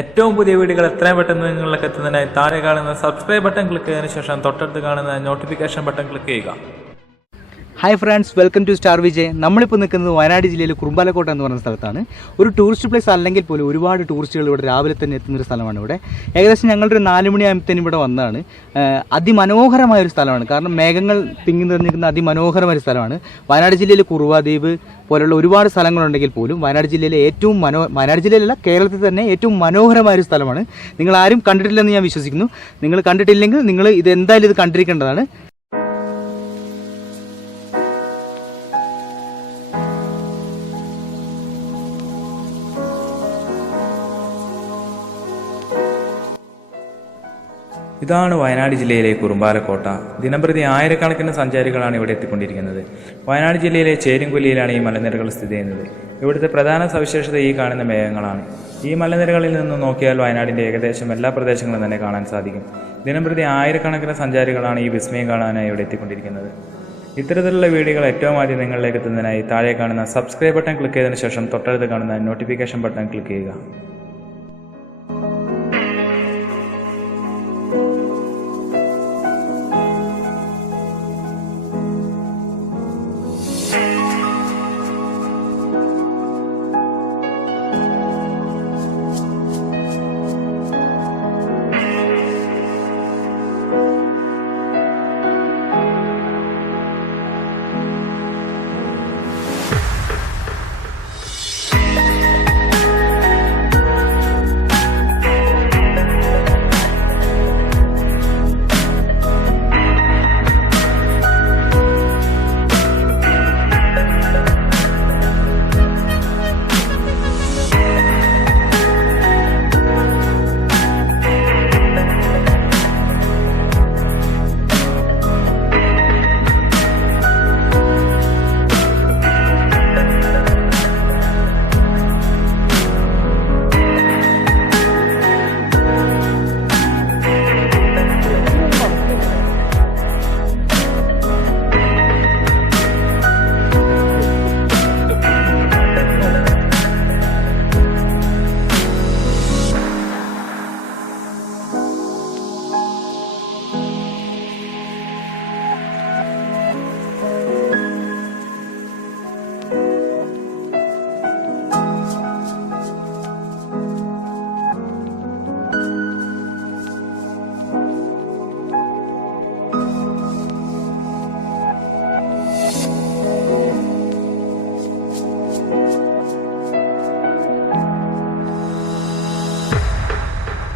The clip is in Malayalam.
ഏറ്റവും പുതിയ വീഡിയോകൾ എത്രയും പെട്ടെന്ന് നിങ്ങളിലേക്ക് എത്തുന്നതിനായി താഴെ കാണുന്ന സബ്സ്ക്രൈബ് ബട്ടൺ ക്ലിക്ക് ചെയ്തതിനു ശേഷം തൊട്ടടുത്ത് കാണുന്ന നോട്ടിഫിക്കേഷൻ ബട്ടൺ ക്ലിക്ക് ചെയ്യുക. ഹായ് ഫ്രണ്ട്സ്, വെൽക്കം ടു സ്റ്റാർവിജ്. നമ്മളിപ്പോൾ നിൽക്കുന്നത് വയനാട് ജില്ലയിൽ കുറുമ്പാലക്കോട്ട എന്ന് പറയുന്ന സ്ഥലത്താണ്. ഒരു ടൂറിസ്റ്റ് പ്ലേസ് അല്ലെങ്കിൽ പോലും ഒരുപാട് ടൂറിസ്റ്റുകൾ ഇവിടെ രാവിലെ തന്നെ എത്തുന്നൊരു സ്ഥലമാണ്. ഇവിടെ ഏകദേശം ഞങ്ങളൊരു 4 മണിയാകുമ്പോഴത്തേനും ഇവിടെ വന്നതാണ്. അതിമനോഹരമായൊരു സ്ഥലമാണ്. കാരണം മേഘങ്ങൾ തിങ്ങി നിറഞ്ഞിരിക്കുന്ന അതിമനോഹരമായ ഒരു സ്ഥലമാണ്. വയനാട് ജില്ലയിൽ കുറുവാദ്വീപ് പോലുള്ള ഒരുപാട് സ്ഥലങ്ങളുണ്ടെങ്കിൽ പോലും വയനാട് ജില്ലയിലെ വയനാട് ജില്ലയിലല്ല, കേരളത്തിൽ തന്നെ ഏറ്റവും മനോഹരമായൊരു സ്ഥലമാണ്. നിങ്ങൾ ആരും കണ്ടിട്ടില്ലെന്ന് ഞാൻ വിശ്വസിക്കുന്നു. നിങ്ങൾ കണ്ടിട്ടില്ലെങ്കിൽ നിങ്ങൾ എന്തായാലും ഇത് കണ്ടിരിക്കേണ്ടതാണ്. ഇതാണ് വയനാട് ജില്ലയിലെ കുറുമ്പാലക്കോട്ട. ദിനംപ്രതി ആയിരക്കണക്കിന് സഞ്ചാരികളാണ് ഇവിടെ എത്തിക്കൊണ്ടിരിക്കുന്നത്. വയനാട് ജില്ലയിലെ ചേരുംകൊല്ലിയിലാണ് ഈ മലനിരകൾ സ്ഥിതി ചെയ്യുന്നത്. ഇവിടുത്തെ പ്രധാന സവിശേഷത ഈ കാണുന്ന മേഘങ്ങളാണ്. ഈ മലനിരകളിൽ നിന്ന് നോക്കിയാൽ വയനാടിൻ്റെ ഏകദേശം എല്ലാ പ്രദേശങ്ങളും തന്നെ കാണാൻ സാധിക്കും. ദിനംപ്രതി ആയിരക്കണക്കിന് സഞ്ചാരികളാണ് ഈ വിസ്മയം കാണാനായി ഇവിടെ എത്തിക്കൊണ്ടിരിക്കുന്നത്. ഇത്തരത്തിലുള്ള വീഡിയോകൾ ഏറ്റവും ആദ്യം നിങ്ങളിലേക്ക് എത്തുന്നതിനായി താഴെ കാണുന്ന സബ്സ്ക്രൈബ് ബട്ടൺ ക്ലിക്ക് ചെയ്തതിനു ശേഷം തൊട്ടടുത്ത് കാണുന്ന നോട്ടിഫിക്കേഷൻ ബട്ടൺ ക്ലിക്ക് ചെയ്യുക.